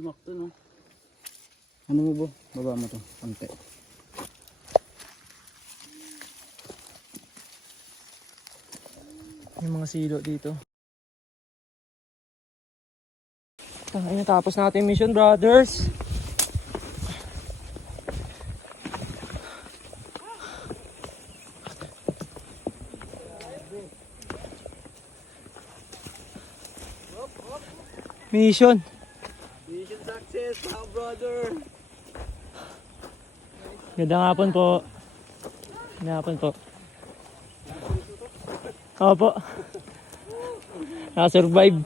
Sumakto, no? Ano mo ba? Baba mo to. Konti. Yung mga silo dito. Ayun, tapos natin mission, brothers. Mission. Mission success, mga brother. Gandang hapon po. Gandang hapon po. Opo. Nakasurvive.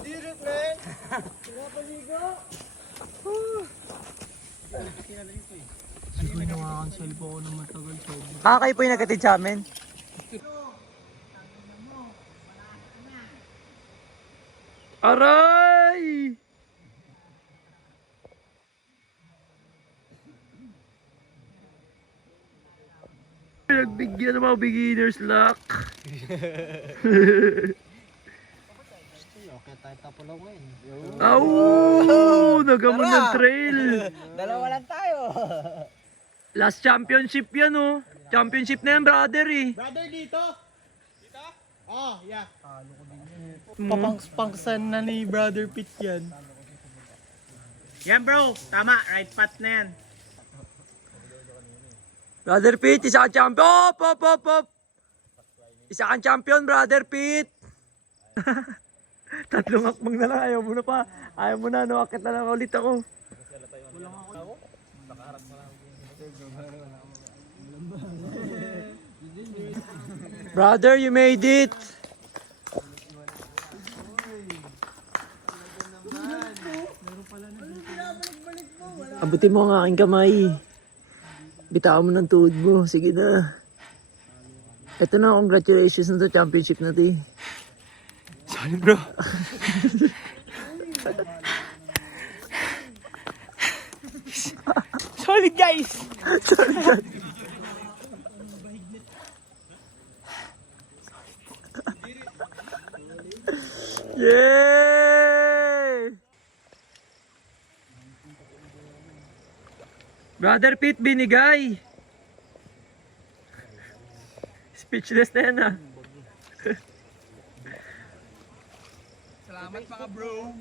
Did it, man! Pinapaligo! Hindi ko nakakansel po ako ng matagal. Kayo po yung nagatid sa amin? Aray! Nagbigyan ng mga beginner's luck. Okay, tayo tapulaw ngayon. Au! Nagamon ng trail. Dalawa lang tayo. Last championship yan, oh. Championship na yan, brother, eh. Brother, dito? Dito? Oh, yeah. Papangsan na ni Brother Pete yan. Yan bro, tama. Right path na yan. Brother Pete, isa kang champion. Op, op, op, op. Isa kang champion, Brother Pete. Tatlong akmang na lang. Ayaw mo na pa. Ayaw mo na. No, akit na lang ulit ako. Brother, you made it. Abutin mo ang aking kamay. Bitawan mo ng tuhod mo. Sige na. Ito na, congratulations na to championship na to. Sorry bro. Solid guys! Sorry guys. Yay! Brother Pete, binigay. Speechless na yan, ah. Salamat mga bro.